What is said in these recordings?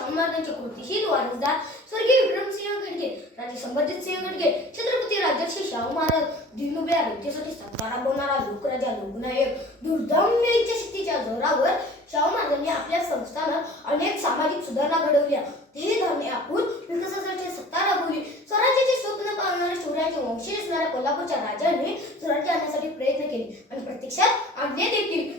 शाहू महाराजांचे वारसदार स्वर्गीय विक्रमसिंह घडगे राजे संबंधित सिंह घडगे छत्रपती राजर्षी शाहू महाराज दिनुबे राज्यासाठी सत्ता राबवणारा लोकराजा लोकनायक दुर्दम्य इच्छाशक्तीच्या जोरावर शाहू महाराजांनी आपल्या संस्थानात अनेक सामाजिक सुधारणा घडवल्या. ते धरणे आपण विकासासाठी सत्ता राबवली. स्वराज्याचे स्वप्न पाहणाऱ्या शौर्याचे वंशी असणाऱ्या कोल्हापूरच्या राजाने स्वराज्य आणण्यासाठी प्रयत्न केले आणि प्रत्यक्षात आणले देखील.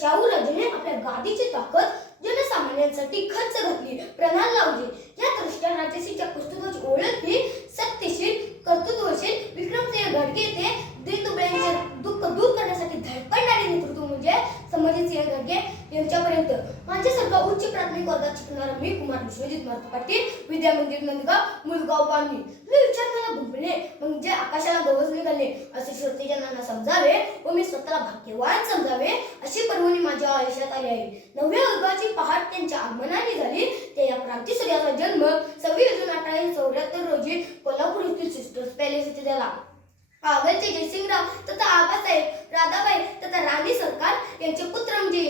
शाहू राजाने आपल्या गादीची ताकद जनसामान्यांसाठी खर्च घातली प्रणाल लावली. या दृष्ट्या राजसीच्या पुस्तकाची ओळख ही सत्यशील कर्तृत्वशील विक्रमसिंह घडगे ते दीनदुबळ्यांचे दुःख दूर करण्यासाठी धडपडणारे नेतृत्व म्हणजे संभाजीसिंह घडगे यांच्यापर्यंत माझ्यासारखा उच्च प्राथमिक वर्गात शिकणारा मी कुमार विश्वजित पाटील विद्या मंदिर नंदगाव मुलगाव बांधणी. मी विचार मला घुमले म्हणजे आकाशाला गवज निघाले असे श्रोतेजनांना समजावे व मी स्वतःला भाग्यवान समजावे अशी पर्वणी माझ्या आयुष्यात आली आहे. नवव्या वर्गाची पहाट त्यांच्या आगमनाने झाली. ते या क्रांती सूर्याचा जन्म सव्वीस जून अठराशे चौऱ्याहत्तर रोजी कोल्हापूर येथील सिस्टर्स पॅलेस येथे झाला. कागलचे जयसिंगराव तथा आबासाहेब राधाबाई तथा राणी सरकार यांचे पुत्र म्हणजे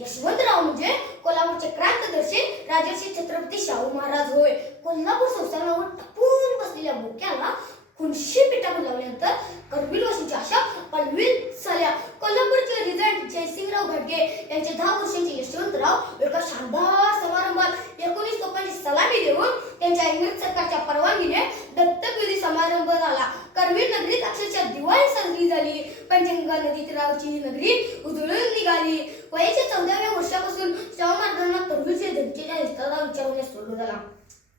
यशवंतराव म्हणजे कोल्हापूरचे क्रांतदर्शी राजर्षी छत्रपती शाहू महाराज होय. कोल्हापूर संस्थानावर टपून बसलेल्या बोक्याला खुनशी पिठा लावल्यानंतर करबील वाशीच्या अशा पलवीत झाल्या. कोल्हापूरचे रिझल्ट जयसिंगराव घडगे यांचे दहा वर्षांचे यशवंतराव एका शानदार समारंभात एकोणीस लोकांची सलामी देऊन त्यांच्या इंग्रज सरकारच्या परवानगीने दत्तकविधी समारंभ झाला. करवीर नगरीत अक्षरशः दिवाळी साजरी झाली. पंचगंगा नदी तीरावरची नगरी उजळून निघाली. वयाच्या चौदाव्या वर्षापासून शाहू महाराजांना करवीरच्या जनतेच्या हिताचा विचारण्यास सुरू झाला.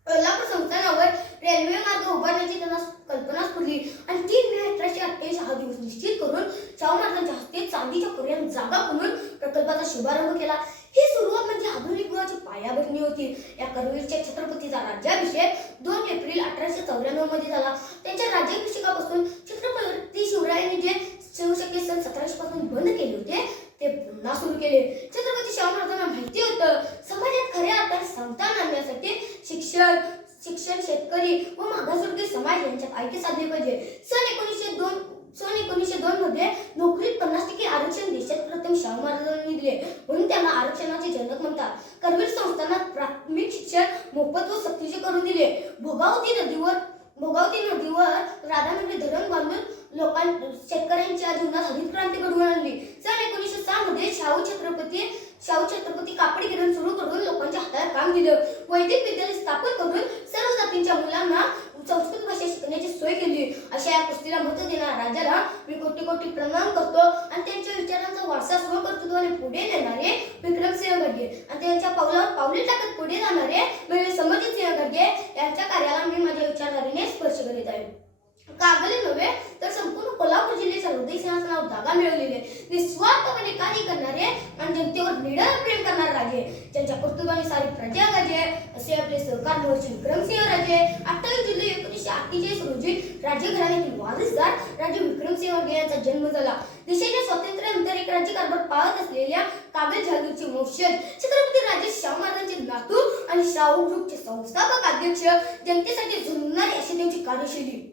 कोल्हापूर संस्थानावर रेल्वे मार्ग उभारण्याची त्यांना कल्पना स्फुरली आणि तीन मे अठराशे अठ्ठेचाळीस हा दिवस निश्चित करून शाहू महाराजांच्या हस्ते चांदीच्या कोऱ्यात जागा करून प्रकल्पाचा शुभारंभ केला. ही सुरुवात म्हणजे आधुनिक युगाची पायाभरणी होती? या करवीरच्या छत्रपतीचा राज्याभिषेक दोन एप्रिल अठराशे चौऱ्याण्णवमध्ये झाला. त्यांच्या राज्याभिषेकापासून छत्रपती शिवरायांनी जे शिवशक्ती सन सतराशे पासून बंद केले होते ते पुन्हा सुरू केले. छत्रपती शाहू महाराजांना माहिती होतं समाजात खऱ्या आता समता आणण्यासाठी शिक्षण शिक्षण शेतकरी व मागासवर्गीय समाज यांच्यात ऐक्य साधले पाहिजे. सन एकोणीसशे दोन सन एकोणीसशे दोन मध्ये नोकरीत पन्नास टक्के आरक्षण देशात प्रथम शाहू महाराजांनी दिले. म्हणून त्यांना आरक्षणाचे जनक म्हणतात. करवीर संस्थानात प्राथमिक शिक्षण मोफत व सक्तीचे करून दिले. भोगावती नदीवर भोगावती नदीवर राधानगरी म्हणजे धरण बांधून लोकां शेतकऱ्यांच्या जीवनात हरित क्रांती घडवून आणली. सन एकोणीसशे सहा मध्ये शाहू छत्रपती शाहू छत्रपती कापड गिरण सुरू करून लोकांच्या हातात काम दिलं. वैदिक विद्यालय स्थापन करून सर्व जातींच्या मुलांना संस्कृत भाषा शिकण्याची सोय केली. अशा या कुस्तीला मत देणाऱ्या राजाला मी कोटी कोटी प्रणाम करतो आणि त्यांच्या विचारांचा वारसा स्वकर्तृत्वाने पुढे नेणारे विक्रमसिंह घडगे आणि त्यांच्या पावलावर पावले टाकत पुढे जाणारे म्हणजे संभाजीसिंह घडगे यांच्या कार्याला मी माझ्या विचारधारेने स्पर्श करीत आहे. कागल नव्हे तर संपूर्ण कोल्हापूर जिल्ह्याच्या हृदय सिंहासनावर जागा मिळवलेले निस्वार्थपणे कार्य करणारे आणि जनतेवर निडर प्रेम करणारे राजे. ज्यांच्या कर्तृत्वाने सारी प्रजा राजे असे आपले सरकार विक्रम विक्रमसिंह राजे अठ्ठावीस जुलै एकोणीसशे अठ्ठेचाळीस रोजी राज्यघराण्यातील वारसदार राजे विक्रमसिंह राजे यांचा जन्म झाला. देशाच्या स्वातंत्र्यानंतर एक राज्यकारभार पाहत असलेल्या काबिल जादूचे वंशज छत्रपती राजे शाहू महाराजांचे नातू आणि शाहू ग्रुपचे संस्थापक अध्यक्ष जनतेसाठी झुंजणारी अशी त्यांची कार्यशैली.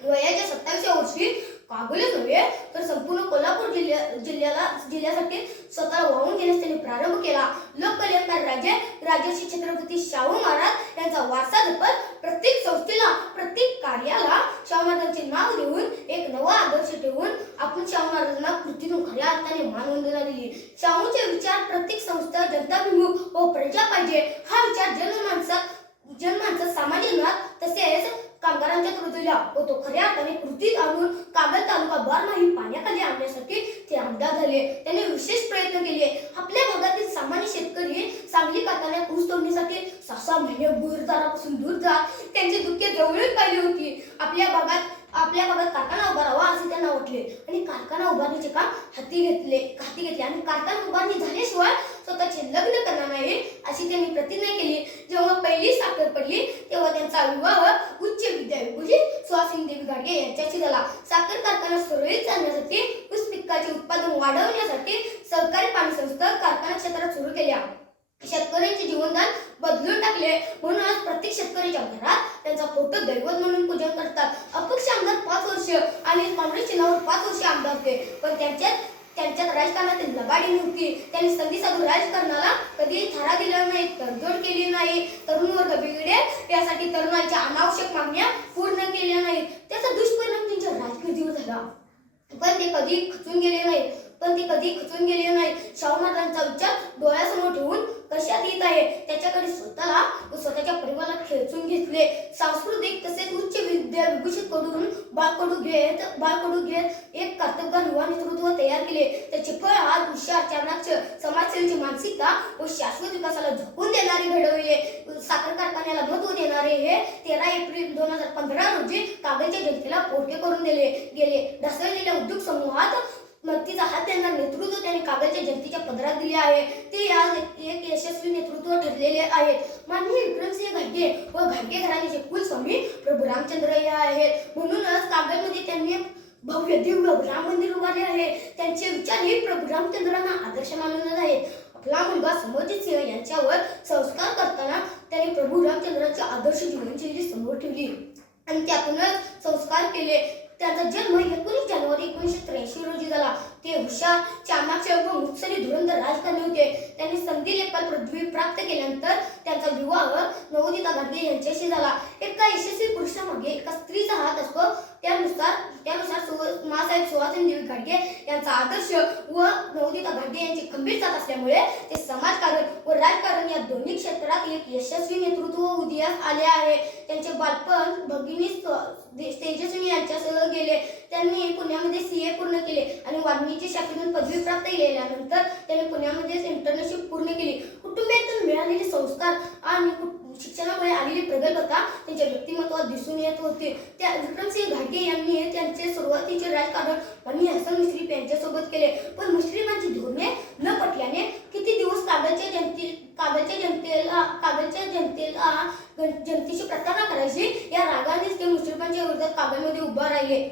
वयाच्या सत्तावीसव्या वर्षी काबुलच नव्हे तर संपूर्ण कोल्हापूर जिल्ह्या जिल्ह्याला जिल्ह्यासाठी स्वतः वाहून घेण्यास त्यांनी प्रारंभ केला. लोककल्याणकार राजे राजर्षी छत्रपती शाहू महाराज यांचा वारसा जपत प्रत्येक संस्थेला प्रत्येक कार्याला शाहू महाराजांचे नाव देऊन एक नवा आदर्श ठेवून आपण शाहू महाराजांना कृतीतून खऱ्या अर्थाने मानवंदना दिली. शाहूचे विचार प्रत्येक संस्था जनताभिमुख व प्रजा पाहिजे हा विचार जनमानसात जनमानसात सामाजिक तसेच कामगारांच्या कृतीला व तो खऱ्या अर्थाने कृतीत आणून कागद तालुका बारमाही पाण्याखाली आणण्यासाठी ते आमदार झाले. त्यांनी विशेष प्रयत्न केले. आपल्या भागातील सामान्य शेतकरी सांगली कारखान्यात ऊस तोडणीसाठी सहा सहा महिने गुरुद्वारापासून दूर जात त्यांची दुःखे जवळून पाहिली होती. आपल्या भागात आपल्या भागात कारखाना उभारावा असे त्यांना वाटले. आणि कारखाना उभारणीचे काम हाती घेतले हाती घेतले. आणि कारखाना उभारणी झाल्याशिवाय स्वतःचे लग्न करणार नाही अशी त्यांनी प्रतिज्ञा केली. जेव्हा पहिली साखर पडली तेव्हा त्यांचा विवाह उच्च विद्याविभूषित सुहासिनी देवी गाडगे यांच्याशी झाला. साखर कारखाना सुरळीत चालण्यासाठी ऊस पिकाचे उत्पादन वाढवण्यासाठी सहकारी पाणी संस्था कारखाना क्षेत्रात सुरू केल्या. शेतकऱ्यांचे जीवनदान बदलून टाकले. म्हणून आज प्रत्येक शेतकऱ्याच्या घरात त्यांचा फोटो दैवत म्हणून पूजन करतात. अपक्ष आमदार पाच वर्ष आणि काँग्रेस चिन्हावर पाच वर्ष आमदार होते. पण त्यांच्यात त्यांच्यात राजकारणातील लबाडी नव्हती त्यांनी संधी साधून राजकारणाला कधीही थारा दिला नाही तडजोड केली नाही. तरुण वर्ग बिघडेल. यासाठी तरुणाच्या अनावश्यक मागण्या पूर्ण केल्या नाहीत त्याचा दुष्परिणाम त्यांच्या राजकीय झाला पण ते कधी खचून गेले नाही पण ते कधी खचून गेले नाही शाहू महाराजांचा विचार डोळ्यासमोर ठेवून कशात येत आहे त्याच्याकडे स्वतःला व स्वतःच्या परिवाराला खेचून घेतले सांस्कृतिक तसेच उच्च विद्या विभूषित करून बाळकडू घेत बाळकडू घेत एक कर्तबगार युवा नेतृत्व तयार केले. त्याचे फळ आज हुशार चाणाक्ष समाजसेवेची मानसिकता व शाश्वत विकासाला झोकून देणारे घडविले. साखर कारखान्याला महत्त्व देणारे हे तेरा एप्रिल दोन हजार पंधरा रोजी कागदच्या जनतेला पोरके करून दिले गेले. ढासळलेल्या उद्योग समूहात नक्कीच हा त्यांना नेतृत्व त्यांनी कागलच्या जनतेच्या पदरात दिले आहे. ते आज एक यशस्वी नेतृत्व ठरलेले आहेत. माननीय विक्रमसिंह घाटगे व घाटगे घराण्याचे कुलस्वामी प्रभू रामचंद्र हे आहेत. म्हणूनच कागलमध्ये त्यांनी भव्य दिव्य राम मंदिर उभारले आहे. त्यांचे विचार हे प्रभू रामचंद्रांना आदर्श मानले आहेत. आपला मुलगा समरजित सिंह यांच्यावर संस्कार करताना त्यांनी प्रभू रामचंद्रांचे आदर्श जीवनशैली समोर ठेवली. आणि त्यातूनच संस्कार केले. त्याचा जन्म एकोणीस जानेवारी एकोणीसशे त्र्याऐंशी रोजी झाला. ते हुशार चामाक्ष व मुत्सरी धुरंधर राजकारणी होते. त्यांनी संधी लेखपाल पदवी प्राप्त केल्यानंतर त्यांचा विवाह नवोदिता गांधी यांच्याशी झाला. एका यशस्वी पुरुषामागे एका स्त्रीचा हात असतो. त्यानुसार त्यानुसार सुव- मासाहेब सुहासिनी देवी घाटगे यांचा आदर्श व नवोदिता घाटगे यांची खंबीर साथ असल्यामुळे ते समाजकारण व राजकारण या दोन्ही क्षेत्रात एक यशस्वी नेतृत्व उदयास आले आहे. त्यांचे बालपण भगिनी तेजस्वी यांच्यासह गेले. त्यांनी पुण्यामध्ये सी ए पूर्ण केले आणि वाल्मिकी शाखेतून पदवी प्राप्त केल्यानंतर त्यांनी पुण्यामध्येच इंटर्नशिप पूर्ण केली. कुटुंबियातून मिळालेले संस्कार आणि शिक्षणामुळे आलेली प्रगल्भता त्यांच्या व्यक्तिमत्वात दिसून येत होते. त्या विक्रमसिंह घाटे यांनी त्यांचे सुरुवातीचे राजकारण आणि हसन मुश्रीफ यांच्यासोबत केले. पण मुश्रीफांची धोरणे न पटल्याने किती दिवस कागलच्या जनते कागलच्या जनतेला कागलच्या जनतेला जनतेची जनतेशी प्रतारणा करायची. या रागानेच ते मुश्रीफांच्या विरोधात कागलमध्ये उभा राहिले.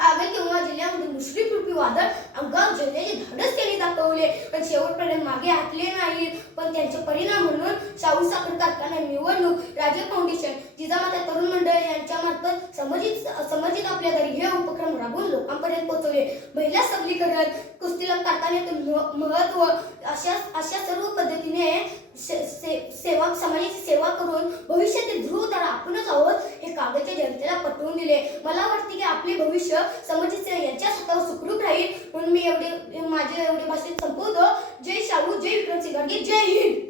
कागल किंवा जिल्ह्यामध्ये म्हणजे मुस्लिम रूपी वादळ आमगाव जिल्ह्याचे धाडस त्यांनी दाखवले. पण शेवटपर्यंत मागे हटले नाही. पण त्यांचे परिणाम म्हणून शाहू साखर कारखाना निवडणूक राजीव फाउंडेशन जिजामाता तरुण मंडळ यांच्या मार्फत समजित आपल्या घरी हे उपक्रम राबवून लोकांपर्यंत पोहोचवले. महिला सबलीकरण कुस्तीला कारखान्यातून महत्त्व अशा अशा सर्व पद्धतीने से- से- सेवा समाजाची सेवा करून भविष्यातील ध्रुव तर आपणच आहोत हे कागदच्या जनतेला पटवून दिले. मला वाटते की आपले भविष्य समाजाचे सिंह यांच्या हातावर सुखरूप राहील. म्हणून मी एवढे माझे एवढे भाषेत संपवतो. जय शाहू जय विक्रमसिंह गाडगे जय हिंद!